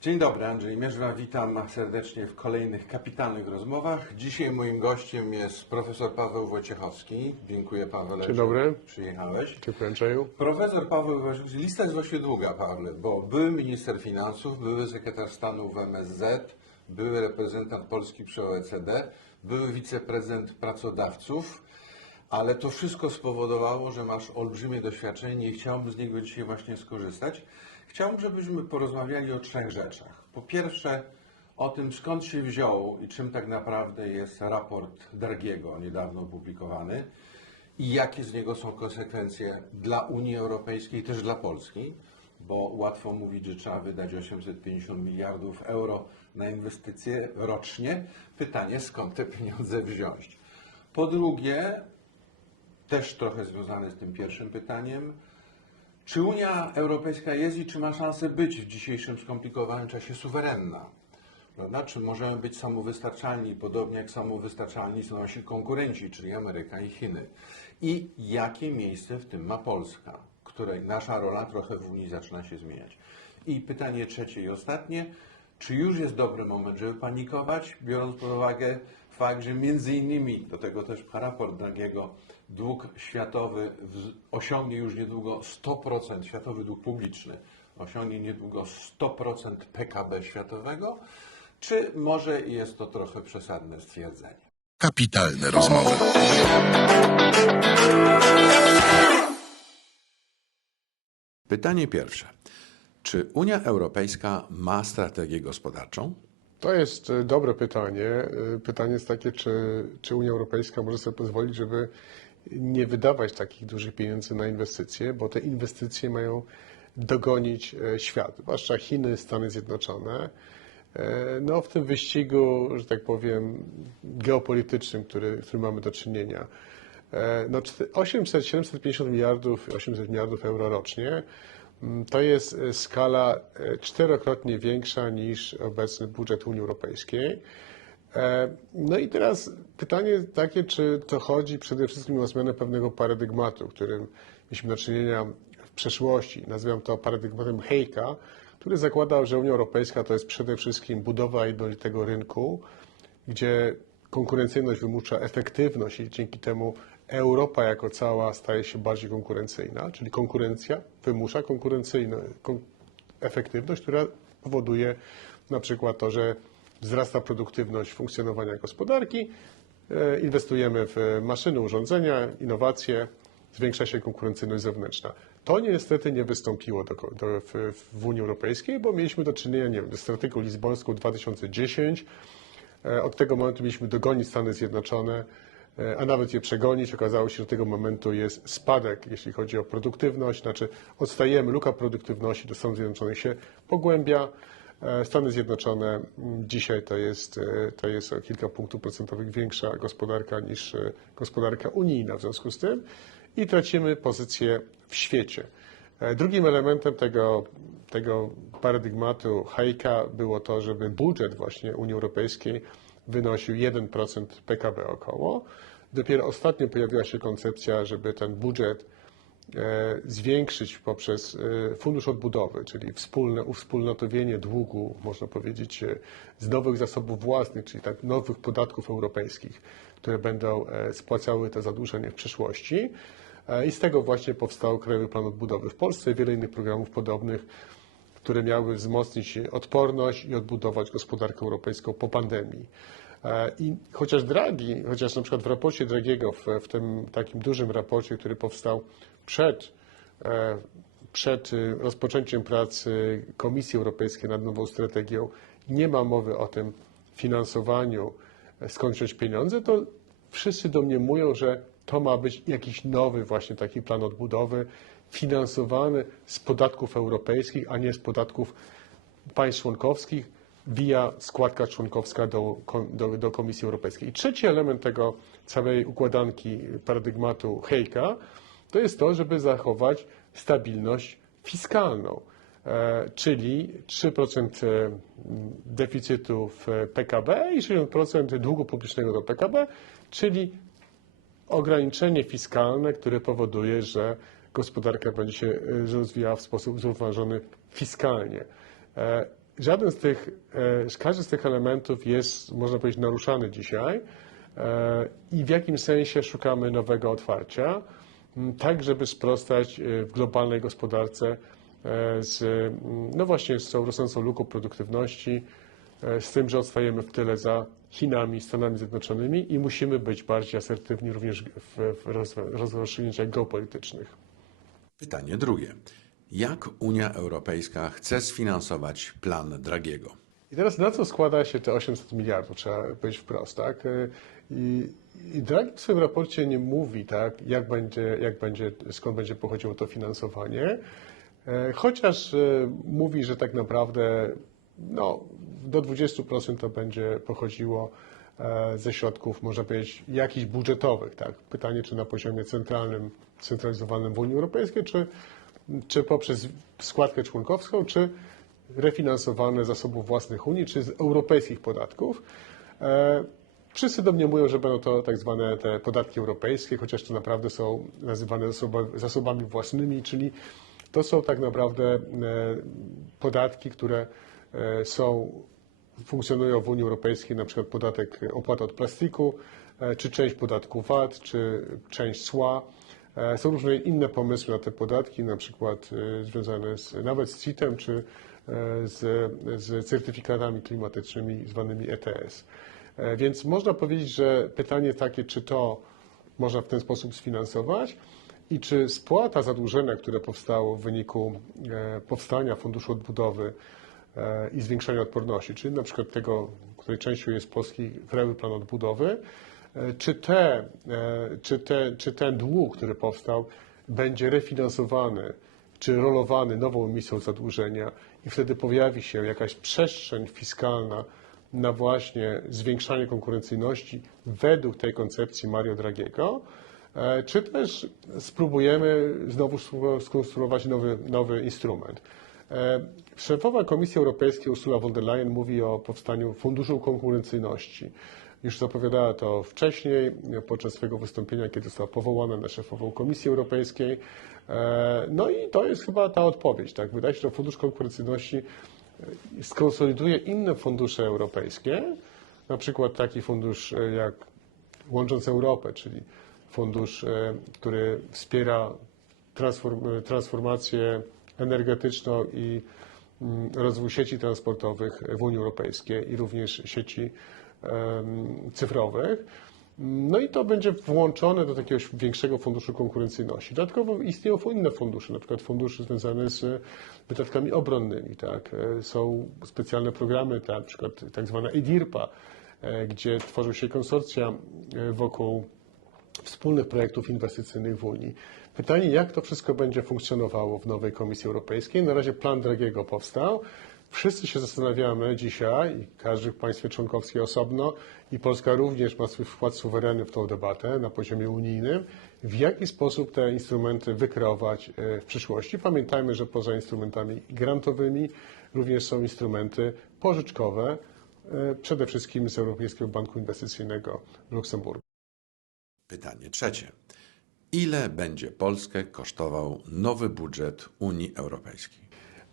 Dzień dobry, Andrzej Mierzwa. Witam serdecznie w kolejnych kapitalnych rozmowach. Dzisiaj moim gościem jest profesor Paweł Wojciechowski. Dziękuję Paweł, Dzień dobry. przyjechałeś. Dziękuję Andrzeju. Profesor Paweł Wojciechowski, lista jest właśnie długa, Pawle, bo były minister finansów, były sekretarz stanu w MSZ, były reprezentant Polski przy OECD, były wiceprezydent pracodawców, ale to wszystko spowodowało, że masz olbrzymie doświadczenie i chciałbym z niego dzisiaj właśnie skorzystać. Chciałbym, żebyśmy porozmawiali o trzech rzeczach. Po pierwsze, o tym skąd się wziął i czym tak naprawdę jest raport Dragiego, niedawno opublikowany i jakie z niego są konsekwencje dla Unii Europejskiej, też dla Polski, bo łatwo mówić, że trzeba wydać 850 miliardów euro na inwestycje rocznie. Pytanie, skąd te pieniądze wziąć? Po drugie, też trochę związane z tym pierwszym pytaniem, czy Unia Europejska jest i czy ma szansę być w dzisiejszym skomplikowanym czasie suwerenna? Prawda? Czy możemy być samowystarczalni, podobnie jak samowystarczalni są nasi konkurenci, czyli Ameryka i Chiny? I jakie miejsce w tym ma Polska, której nasza rola trochę w Unii zaczyna się zmieniać? I pytanie trzecie i ostatnie. Czy już jest dobry moment, żeby panikować, biorąc pod uwagę fakt, że między innymi, do tego też raport Dragiego, dług światowy osiągnie już niedługo 100%, światowy dług publiczny osiągnie niedługo 100% PKB światowego, czy może jest to trochę przesadne stwierdzenie? Kapitalne rozmowy. Pytanie pierwsze. Czy Unia Europejska ma strategię gospodarczą? To jest e, dobre pytanie. E, Pytanie jest takie, czy, czy Unia Europejska może sobie pozwolić, żeby nie wydawać takich dużych pieniędzy na inwestycje, bo te inwestycje mają dogonić e, świat, zwłaszcza Chiny, Stany Zjednoczone. E, No, w tym wyścigu, że tak powiem, geopolitycznym, który, którym mamy do czynienia. E, No, czty- 800, 750 miliardów, 800 miliardów euro rocznie mm, to jest skala czterokrotnie większa niż obecny budżet Unii Europejskiej. E, No i teraz pytanie takie, czy to chodzi przede wszystkim o zmianę pewnego paradygmatu, którym mieliśmy do czynienia w przeszłości. Nazywam to paradygmatem Hejka, który zakładał, że Unia Europejska to jest przede wszystkim budowa jednolitego rynku, gdzie konkurencyjność wymusza efektywność i dzięki temu Europa jako cała staje się bardziej konkurencyjna, czyli konkurencja wymusza konkurencyjną kon, efektywność, która powoduje na przykład to, że wzrasta produktywność funkcjonowania gospodarki, e, inwestujemy w maszyny, urządzenia, innowacje, zwiększa się konkurencyjność zewnętrzna. To niestety nie wystąpiło do, do, w, w Unii Europejskiej, bo mieliśmy do czynienia nie wiem, ze strategią lizbońską 2010, E, Od tego momentu mieliśmy dogonić Stany Zjednoczone, e, a nawet je przegonić. Okazało się, że do tego momentu jest spadek, jeśli chodzi o produktywność, znaczy odstajemy, luka produktywności do Stanów Zjednoczonych się pogłębia. E, Stany Zjednoczone m, dzisiaj to jest, e, to jest o kilka punktów procentowych większa gospodarka niż e, gospodarka unijna w związku z tym i tracimy pozycję w świecie. Drugim elementem tego, tego paradygmatu Hayeka było to, żeby budżet właśnie Unii Europejskiej wynosił 1% PKB około. Dopiero ostatnio pojawiła się koncepcja, żeby ten budżet zwiększyć poprzez e, fundusz odbudowy, czyli wspólne uwspólnotowienie długu, można powiedzieć, e, z nowych zasobów własnych, czyli tak nowych podatków europejskich, które będą e, spłacały to zadłużenie w przyszłości. E, I z tego właśnie powstał Krajowy Plan Odbudowy w Polsce i wiele innych programów podobnych, które miały wzmocnić odporność i odbudować gospodarkę europejską po pandemii. E, I chociaż Draghi, chociaż na przykład w raporcie Dragiego, w, w tym takim dużym raporcie, który powstał przed, e, przed y, rozpoczęciem pracy Komisji Europejskiej nad nową strategią, nie ma mowy o tym finansowaniu, e, skąd pieniądze, to wszyscy domniemują, że to ma być jakiś nowy właśnie taki plan odbudowy, finansowany z podatków europejskich, a nie z podatków państw członkowskich via składka członkowska do, do, do Komisji Europejskiej. I trzeci element tego całej układanki paradygmatu Hejka to jest to, żeby zachować stabilność fiskalną, e, czyli 3% deficytu w PKB i 60% długu publicznego do PKB, czyli ograniczenie fiskalne, które powoduje, że gospodarka będzie się e, rozwijała w sposób zrównoważony fiskalnie. Żaden z tych, e, każdy z tych elementów jest, można powiedzieć, naruszany dzisiaj e, i w jakim sensie szukamy nowego otwarcia, tak żeby sprostać e, w globalnej gospodarce z, no właśnie, z tą rosnącą luką produktywności, z tym, że odstajemy w tyle za Chinami, Stanami Zjednoczonymi i musimy być bardziej asertywni również w, w roz- rozstrzygnięciach geopolitycznych. Pytanie drugie. Jak Unia Europejska chce sfinansować plan Dragiego? I teraz na co składa się te 800 miliardów, trzeba powiedzieć wprost, tak? I, i Draghi w swoim raporcie nie mówi, tak, jak będzie, jak będzie, skąd będzie pochodziło to finansowanie, e, chociaż e, mówi, że tak naprawdę no, do 20% to będzie pochodziło e, ze środków, można powiedzieć, jakichś budżetowych, tak? Pytanie, czy na poziomie centralnym, centralizowanym w Unii Europejskiej, czy, czy poprzez składkę członkowską, czy refinansowane zasobów własnych Unii, czy z europejskich podatków. E, Wszyscy domniemują, że będą to tak zwane te podatki europejskie, chociaż to naprawdę są nazywane zasoba- zasobami własnymi, czyli to są tak naprawdę e, podatki, które e, są, funkcjonują w Unii Europejskiej, na przykład podatek opłata od plastiku, czy część podatku VAT, czy część cła. E, Są różne inne pomysły na te podatki, na przykład e, związane z, nawet z CIT-em, czy e, z, z certyfikatami klimatycznymi zwanymi ETS. Więc można powiedzieć, że pytanie takie, czy to można w ten sposób sfinansować i czy spłata zadłużenia, które powstało w wyniku powstania Funduszu Odbudowy i zwiększania odporności, czyli na przykład tego, której częścią jest Polski Krajowy Plan Odbudowy, czy, te, e, czy, te, czy ten dług, który powstał, będzie refinansowany czy rolowany nową emisją zadłużenia i wtedy pojawi się jakaś przestrzeń fiskalna na właśnie zwiększanie konkurencyjności według tej koncepcji Mario Dragiego, e, czy też spróbujemy znowu skonstruować nowy, nowy instrument. E, Szefowa Komisji Europejskiej Ursula von der Leyen mówi o powstaniu Funduszu Konkurencyjności. Już zapowiadała to wcześniej, podczas swojego wystąpienia, kiedy została powołana na szefową Komisji Europejskiej. E, No i to jest chyba ta odpowiedź. Tak? Wydaje się, że Fundusz Konkurencyjności e, skonsoliduje inne fundusze europejskie, na przykład taki fundusz e, jak Łącząc Europę, czyli fundusz, który wspiera transform, transformację energetyczną i mm, rozwój sieci transportowych w Unii Europejskiej i również sieci cyfrowych. No i to będzie włączone do takiego większego funduszu konkurencyjności. Dodatkowo istnieją inne fundusze, na przykład fundusze związane z wydatkami obronnymi. Tak? E, Są specjalne programy, na przykład tak zwana EDIRPA, e, gdzie tworzą się konsorcja e, wokół wspólnych projektów inwestycyjnych w Unii. Pytanie, jak to wszystko będzie funkcjonowało w nowej Komisji Europejskiej. Na razie plan Dragiego powstał. Wszyscy się zastanawiamy dzisiaj, i każdy w państwie członkowskim osobno, i Polska również ma swój wkład suwerenny w tą debatę na poziomie unijnym, w jaki sposób te instrumenty wykreować e, w przyszłości. Pamiętajmy, że poza instrumentami grantowymi również są instrumenty pożyczkowe, e, przede wszystkim z Europejskiego Banku Inwestycyjnego w Luksemburgu. Pytanie trzecie. Ile będzie Polskę kosztował nowy budżet Unii Europejskiej?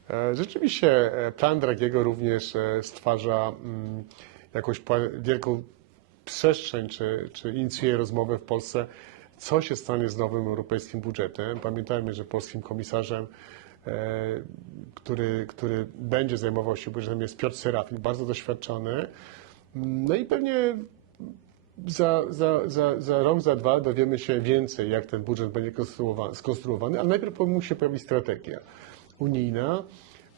E, Rzeczywiście e, plan Dragiego również e, stwarza mm, jakąś wielką przestrzeń, czy, czy inicjuje rozmowę w Polsce, co się stanie z nowym europejskim budżetem. Pamiętajmy, że polskim komisarzem, który, który będzie zajmował się budżetem jest Piotr Serafin, bardzo doświadczony. No i pewnie za, za, za, za rok, za dwa dowiemy się więcej, jak ten budżet będzie konstruowany, skonstruowany, ale najpierw musi się pojawić strategia unijna.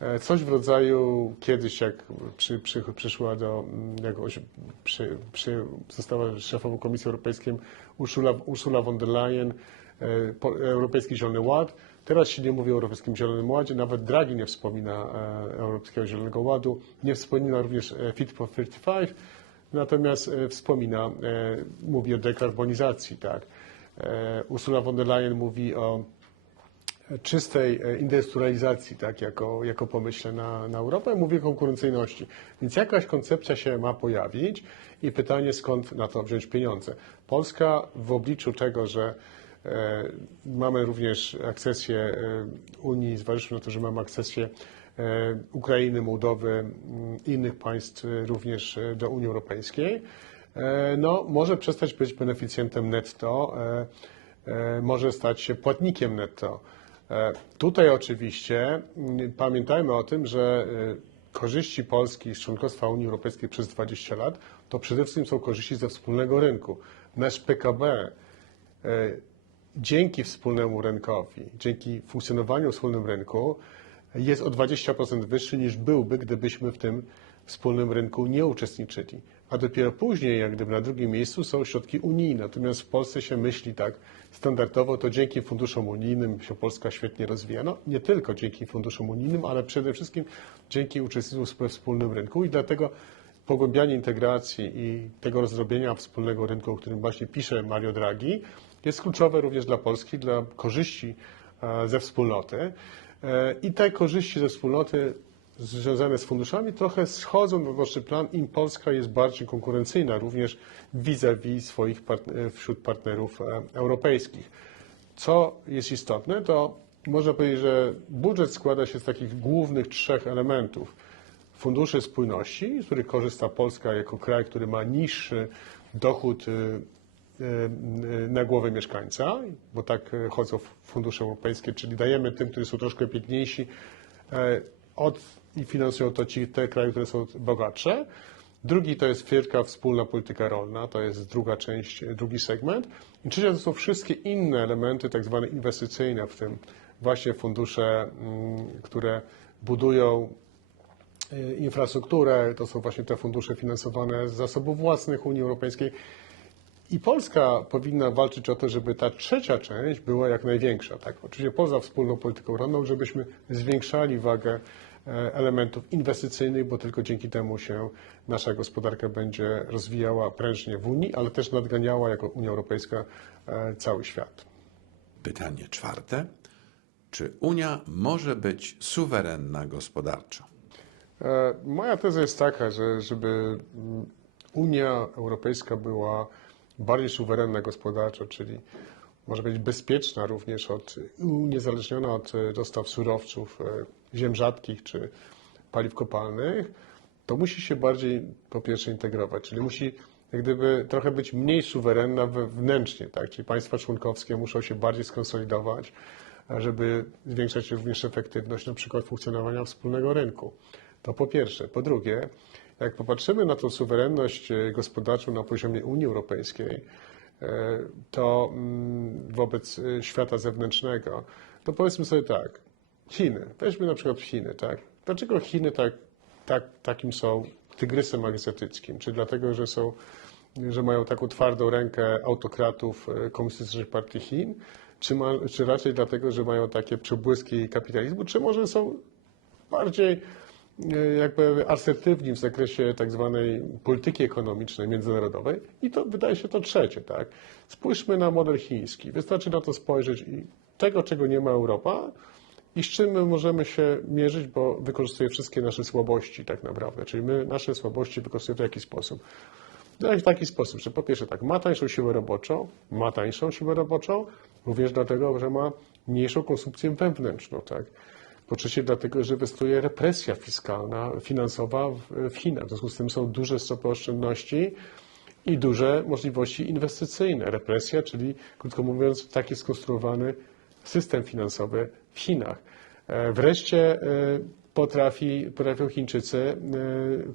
E, Coś w rodzaju kiedyś, jak przy, przy, przyszła do, mm, jakoś, przy, przy, została szefową Komisji Europejskiej Ursula, Ursula von der Leyen, e, Europejski Zielony Ład. Teraz się nie mówi o Europejskim Zielonym Ładzie, nawet Draghi nie wspomina e, Europejskiego Zielonego Ładu, nie wspomina również Fit for 55, natomiast wspomina, mówi o dekarbonizacji, tak. Ursula von der Leyen mówi o czystej e, industrializacji, tak, jako, jako pomyśle na, na Europę, mówię konkurencyjności. Więc jakaś koncepcja się ma pojawić i pytanie, skąd na to wziąć pieniądze. Polska w obliczu tego, że e, mamy również akcesję e, Unii, zważywszy na to, że mamy akcesję Ukrainy, Mołdowy, m, innych państw również do Unii Europejskiej, no, może przestać być beneficjentem netto, może stać się płatnikiem netto. E, Tutaj oczywiście m, pamiętajmy o tym, że e, korzyści Polski z członkostwa Unii Europejskiej przez 20 lat to przede wszystkim są korzyści ze wspólnego rynku. Nasz PKB e, dzięki wspólnemu rynkowi, dzięki funkcjonowaniu wspólnym rynku jest o 20% wyższy niż byłby, gdybyśmy w tym wspólnym rynku nie uczestniczyli. A dopiero później, jak gdyby na drugim miejscu są środki unijne. Natomiast w Polsce się myśli tak standardowo, to dzięki funduszom unijnym się Polska świetnie rozwija. No nie tylko dzięki funduszom unijnym, ale przede wszystkim dzięki uczestnictwu we wspólnym rynku i dlatego pogłębianie integracji i tego rozrobienia wspólnego rynku, o którym właśnie pisze Mario Draghi, jest kluczowe również dla Polski, dla korzyści e, ze wspólnoty. E, I te korzyści ze wspólnoty związane z funduszami trochę schodzą na dalszy plan, im Polska jest bardziej konkurencyjna, również vis-a-vis swoich part- wśród partnerów e, europejskich. Co jest istotne, to można powiedzieć, że budżet składa się z takich głównych trzech elementów. Funduszy spójności, z których korzysta Polska jako kraj, który ma niższy dochód y, y, na głowę mieszkańca, bo tak y, chodzą fundusze europejskie, czyli dajemy tym, którzy są troszkę biedniejsi, e, od, i finansują to ci, te kraje, które są bogatsze. Drugi to jest wielka wspólna polityka rolna, to jest druga część, drugi segment. I trzecia to są wszystkie inne elementy, tak zwane inwestycyjne, w tym właśnie fundusze, mm, które budują e, infrastrukturę, to są właśnie te fundusze finansowane z zasobów własnych Unii Europejskiej. I Polska powinna walczyć o to, żeby ta trzecia część była jak największa. Tak? Oczywiście poza wspólną polityką rolną, żebyśmy zwiększali wagę elementów inwestycyjnych, bo tylko dzięki temu się nasza gospodarka będzie rozwijała prężnie w Unii, ale też nadganiała jako Unia Europejska e, cały świat. Pytanie czwarte. Czy Unia może być suwerenna gospodarczo? E, Moja teza jest taka, że żeby Unia Europejska była bardziej suwerenna gospodarczo, czyli może być bezpieczna również od, uniezależniona od e, dostaw surowców, e, ziem rzadkich czy paliw kopalnych, to musi się bardziej po pierwsze integrować, czyli musi jak gdyby trochę być mniej suwerenna wewnętrznie, tak? Czyli państwa członkowskie muszą się bardziej skonsolidować, żeby zwiększać również efektywność na przykład funkcjonowania wspólnego rynku. To po pierwsze. Po drugie, jak popatrzymy na tą suwerenność e, gospodarczą na poziomie Unii Europejskiej, e, to mm, wobec e, świata zewnętrznego, to powiedzmy sobie tak, Chiny, weźmy na przykład Chiny, tak? Dlaczego Chiny tak, tak, takim są tygrysem azjatyckim? Czy dlatego, że są, że mają taką twardą rękę autokratów e, Komunistycznej Partii Chin? Czy, ma, czy raczej dlatego, że mają takie przebłyski kapitalizmu? Czy może są bardziej e, jakby asertywni w zakresie tak zwanej polityki ekonomicznej międzynarodowej i to wydaje się to trzecie, tak? Spójrzmy na model chiński. Wystarczy na to spojrzeć i tego, czego nie ma Europa i z czym my możemy się mierzyć, bo wykorzystuje wszystkie nasze słabości tak naprawdę. Czyli my nasze słabości wykorzystuje w jaki sposób? No, w taki sposób, że po pierwsze tak, ma tańszą siłę roboczą, ma tańszą siłę roboczą, również dlatego, że ma mniejszą konsumpcję wewnętrzną, tak? Po trzecie, dlatego, że występuje represja fiskalna, finansowa w, w Chinach. W związku z tym są duże stopy oszczędności i duże możliwości inwestycyjne. Represja, czyli krótko mówiąc, taki skonstruowany system finansowy w Chinach. E, Wreszcie e, potrafi, potrafią Chińczycy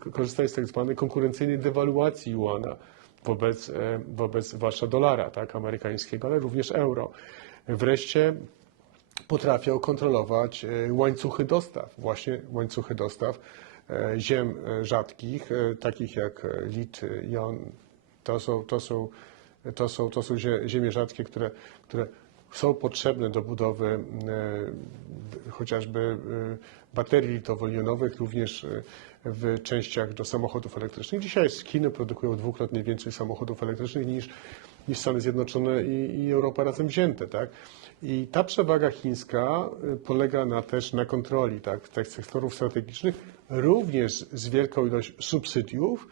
e, korzystać z tak zwanej konkurencyjnej dewaluacji juana wobec, wobec zwłaszcza dolara tak, amerykańskiego, ale również euro. Wreszcie potrafią kontrolować łańcuchy dostaw, właśnie łańcuchy dostaw ziem rzadkich, takich jak lit, jon. To są, to są, to są, to są zie- ziemie rzadkie, które, które są potrzebne do budowy e, chociażby e, baterii litowo-jonowych, również e, w częściach do samochodów elektrycznych. Dzisiaj Chiny produkują dwukrotnie więcej samochodów elektrycznych niż, niż Stany Zjednoczone i, i Europa razem wzięte. Tak? I ta przewaga chińska polega na, też na kontroli tak, tych sektorów strategicznych, również z wielką ilość subsydiów.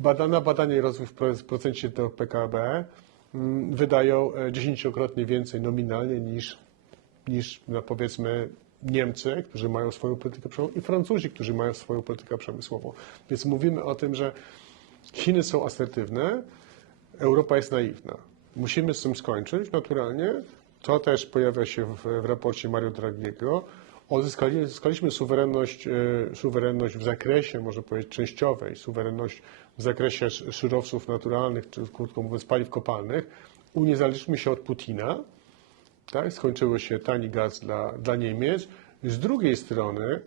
Badana badanie rozwój w pro- w procencie do PKB wydają e, dziesięciokrotnie więcej nominalnie niż, niż no powiedzmy Niemcy, którzy mają swoją politykę przemysłową i Francuzi, którzy mają swoją politykę przemysłową. Więc mówimy o tym, że Chiny są asertywne, Europa jest naiwna. Musimy z tym skończyć naturalnie. To też pojawia się w, w raporcie Mario Draghiego. Odzyskali, uzyskaliśmy suwerenność, e, suwerenność w zakresie, można powiedzieć, częściowej, suwerenność w zakresie surowców naturalnych, czy krótko mówiąc paliw kopalnych. Uniezależniliśmy się od Putina, tak? skończyły się tani gaz dla, dla Niemiec. Z drugiej strony,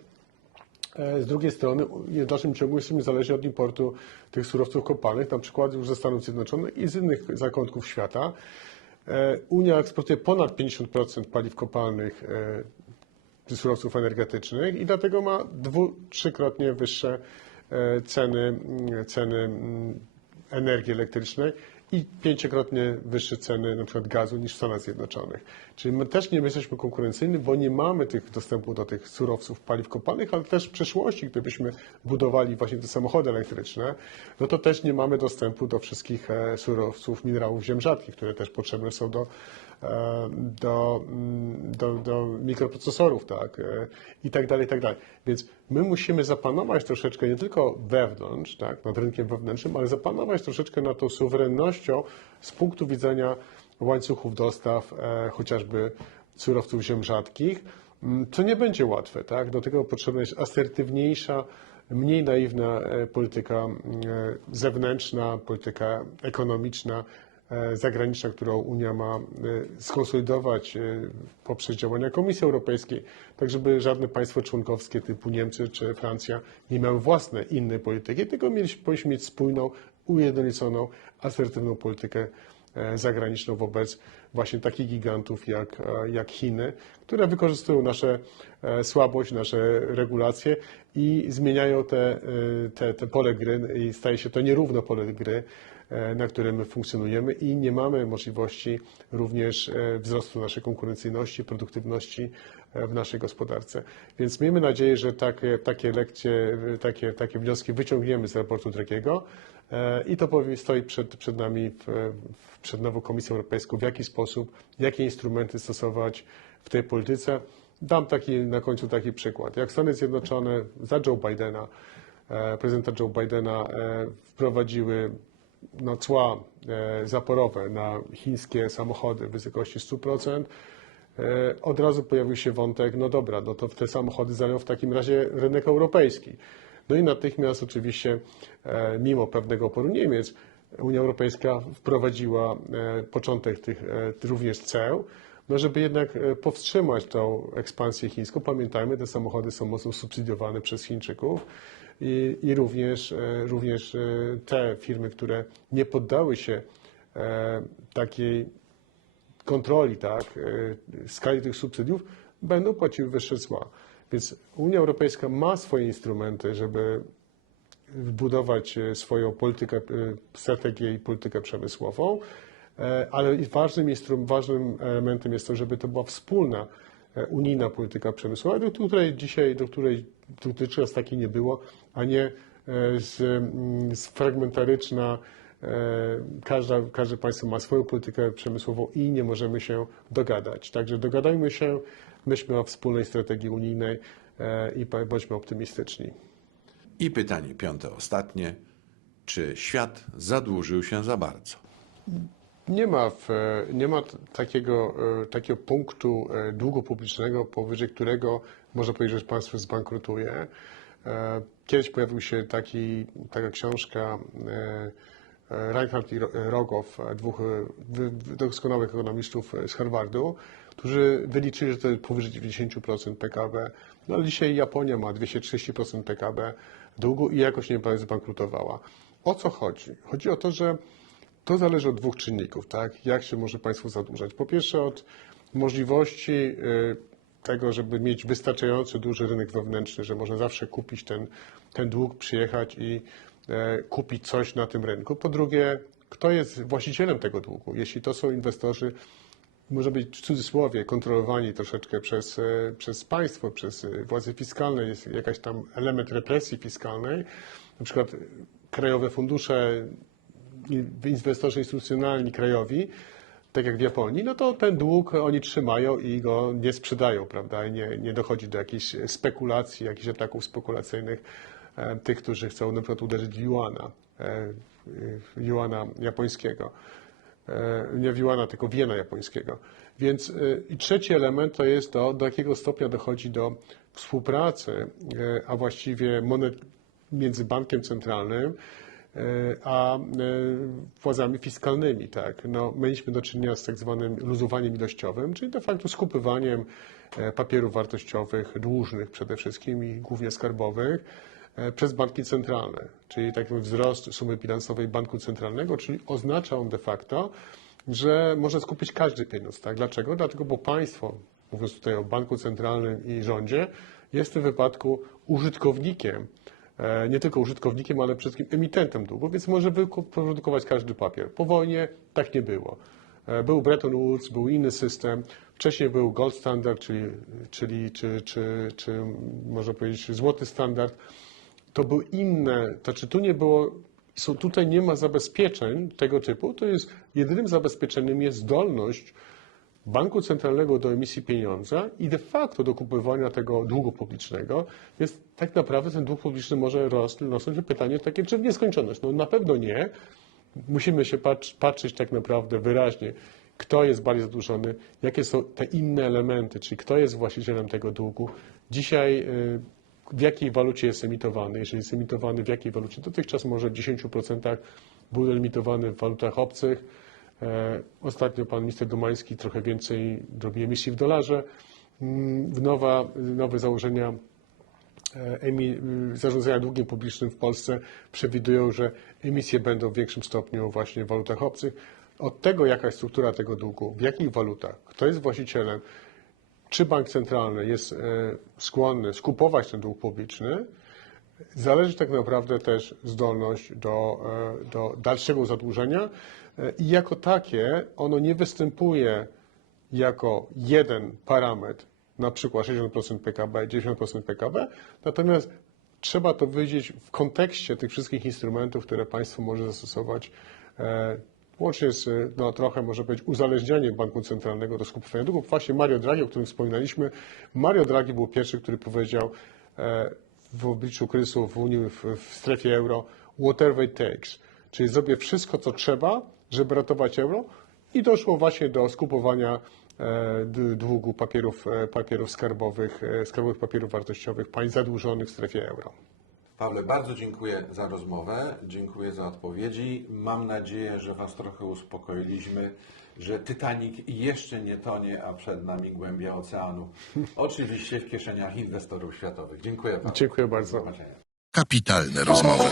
e, z drugiej strony w dalszym ciągu jesteśmy zależni od importu tych surowców kopalnych, na przykład już ze Stanów Zjednoczonych i z innych zakątków świata. E, Unia eksportuje ponad 50% paliw kopalnych, surowców energetycznych i dlatego ma dwu, trzykrotnie wyższe e, ceny, mm, ceny mm, energii elektrycznej i pięciokrotnie wyższe ceny na przykład gazu niż w Stanach Zjednoczonych. Czyli my też nie jesteśmy konkurencyjni, bo nie mamy tych dostępu do tych surowców paliw kopalnych, ale też w przyszłości, gdybyśmy budowali właśnie te samochody elektryczne, no to też nie mamy dostępu do wszystkich e, surowców, minerałów ziem rzadkich, które też potrzebne są do, do, mm, do, do mikroprocesorów, tak, e, i tak dalej, i tak dalej. Więc my musimy zapanować troszeczkę nie tylko wewnątrz, tak, nad rynkiem wewnętrznym, ale zapanować troszeczkę nad tą suwerennością z punktu widzenia łańcuchów dostaw, e, chociażby surowców ziem rzadkich, m, co nie będzie łatwe, tak, do tego potrzebna jest asertywniejsza, mniej naiwna e, polityka m, e, zewnętrzna, polityka ekonomiczna, e, zagraniczna, którą Unia ma e, skonsolidować e, poprzez działania Komisji Europejskiej, tak żeby żadne państwo członkowskie typu Niemcy czy Francja nie miały własne inne polityki, tylko mieliśmy, powinniśmy mieć spójną, ujednoliconą, asertywną politykę e, zagraniczną wobec właśnie takich gigantów jak, e, jak Chiny, które wykorzystują nasze e, słabość, nasze regulacje i zmieniają te, e, te, te pole gry i staje się to nierówno pole gry, e, na którym my funkcjonujemy i nie mamy możliwości również e, wzrostu naszej konkurencyjności, produktywności e, w naszej gospodarce. Więc miejmy nadzieję, że takie, takie lekcje, e, takie, takie wnioski wyciągniemy z raportu Dragiego e, i to stoi przed, przed nami, przed nową Komisją Europejską, w jaki sposób, jakie instrumenty stosować w tej polityce. Dam taki, na końcu taki przykład. Jak Stany Zjednoczone za Joe Bidena, e, prezydenta Joe Bidena e, wprowadziły no, cła e, zaporowe na chińskie samochody w wysokości 100%, e, od razu pojawił się wątek, no dobra, no to te samochody zajął w takim razie rynek europejski. No i natychmiast oczywiście, e, mimo pewnego oporu Niemiec, Unia Europejska wprowadziła początek tych również ceł, no żeby jednak powstrzymać tą ekspansję chińską. Pamiętajmy, te samochody są mocno subsydiowane przez Chińczyków i, i również, e, również e, te firmy, które nie poddały się e, takiej kontroli tak, skali tych subsydiów, będą płaciły wyższe cła. Więc Unia Europejska ma swoje instrumenty, żeby budować e, swoją politykę, strategię i politykę przemysłową, ale ważnym, ważnym elementem jest to, żeby to była wspólna unijna polityka przemysłowa, do której dzisiaj, do której dotychczas takiej nie było, a nie e, z, mm, sfragmentaryczna, e, każda, każde państwo ma swoją politykę przemysłową i nie możemy się dogadać. Także dogadajmy się, myślmy o wspólnej strategii unijnej e, i bądźmy optymistyczni. I pytanie piąte, ostatnie. Czy świat zadłużył się za bardzo? Nie ma, w, nie ma takiego, e, takiego punktu e, długu publicznego, powyżej którego można powiedzieć, że państwo zbankrutuje. E, Kiedyś pojawił się taki, taka książka e, e, Reinhardt i Ro- Rogow, e, dwóch e, doskonałych ekonomistów e, z Harvardu, którzy wyliczyli, że to jest powyżej 90% PKB. No ale dzisiaj Japonia ma 230% PKB długu i jakoś nie zbankrutowała. O co chodzi? Chodzi o to, że to zależy od dwóch czynników, tak? Jak się może państwo zadłużać? Po pierwsze od możliwości y, tego, żeby mieć wystarczająco duży rynek wewnętrzny, że można zawsze kupić ten, ten dług, przyjechać i e, kupić coś na tym rynku. Po drugie, kto jest właścicielem tego długu? Jeśli to są inwestorzy, może być w cudzysłowie kontrolowani troszeczkę przez, e, przez państwo, przez e, władze fiskalne, jest jakaś tam element represji fiskalnej, na przykład krajowe fundusze, inwestorzy instytucjonalni krajowi, tak jak w Japonii, no to ten dług oni trzymają i go nie sprzedają, prawda? I nie, nie dochodzi do jakichś spekulacji, jakichś ataków spekulacyjnych e, tych, którzy chcą na przykład uderzyć w juana, e, juana japońskiego. E, nie w juana, tylko w jena japońskiego. Więc i trzeci element to jest to, do jakiego stopnia dochodzi do współpracy, a właściwie monet między bankiem centralnym a e, władzami fiskalnymi. Tak? No, mieliśmy do czynienia z tak zwanym luzowaniem ilościowym, czyli de facto skupywaniem e, papierów wartościowych, dłużnych przede wszystkim i głównie skarbowych, e, przez banki centralne, czyli taki wzrost sumy bilansowej banku centralnego, czyli oznacza on de facto, że może skupić każdy pieniądz. Tak? Dlaczego? Dlatego, bo państwo, mówiąc tutaj o banku centralnym i rządzie, jest w tym wypadku użytkownikiem, nie tylko użytkownikiem, ale przede wszystkim emitentem długu, więc może wyprodukować każdy papier. Po wojnie tak nie było. E, Był Bretton Woods, był inny system. Wcześniej był gold standard, czyli, czyli czy, czy, czy można powiedzieć złoty standard. To były inne, to czy tu nie było, tutaj nie ma zabezpieczeń tego typu, to jest jedynym zabezpieczeniem jest zdolność banku centralnego do emisji pieniądza i de facto do kupowania tego długu publicznego, więc tak naprawdę ten dług publiczny może ros- rosnąć. Pytanie takie, czy w nieskończoność? No na pewno nie. Musimy się patrz, patrzeć tak naprawdę wyraźnie, kto jest bardziej zadłużony, jakie są te inne elementy, czyli kto jest właścicielem tego długu. Dzisiaj y, w jakiej walucie jest emitowany, jeżeli jest emitowany w jakiej walucie. Dotychczas może w 10% był emitowany w walutach obcych. E, Ostatnio pan minister Domański trochę więcej robi emisji w dolarze. Mm, Nowa, nowe założenia e, emi, y, zarządzania długiem publicznym w Polsce przewidują, że emisje będą w większym stopniu właśnie w walutach obcych. Od tego, jaka jest struktura tego długu, w jakich walutach, kto jest właścicielem, czy bank centralny jest e, skłonny skupować ten dług publiczny, zależy tak naprawdę też zdolność do, do dalszego zadłużenia i jako takie ono nie występuje jako jeden parametr, na przykład 60% PKB, 90% PKB, natomiast trzeba to widzieć w kontekście tych wszystkich instrumentów, które państwo może zastosować, e, łącznie z no, trochę, może powiedzieć, uzależnianiem banku centralnego do skupowania długów. Właśnie Mario Draghi, o którym wspominaliśmy, Mario Draghi był pierwszy, który powiedział e, w obliczu kryzysu w Unii, w, w strefie euro, whatever it takes, czyli zrobię wszystko, co trzeba, żeby ratować euro i doszło właśnie do skupowania e, długu papierów, e, papierów skarbowych, e, skarbowych papierów wartościowych państw zadłużonych w strefie euro. Pawle, bardzo dziękuję za rozmowę, dziękuję za odpowiedzi. Mam nadzieję, że Was trochę uspokoiliśmy, że Titanic jeszcze nie tonie, a przed nami głębia oceanu. Oczywiście w kieszeniach inwestorów światowych. Dziękuję bardzo. Dziękuję bardzo. Kapitalne rozmowy.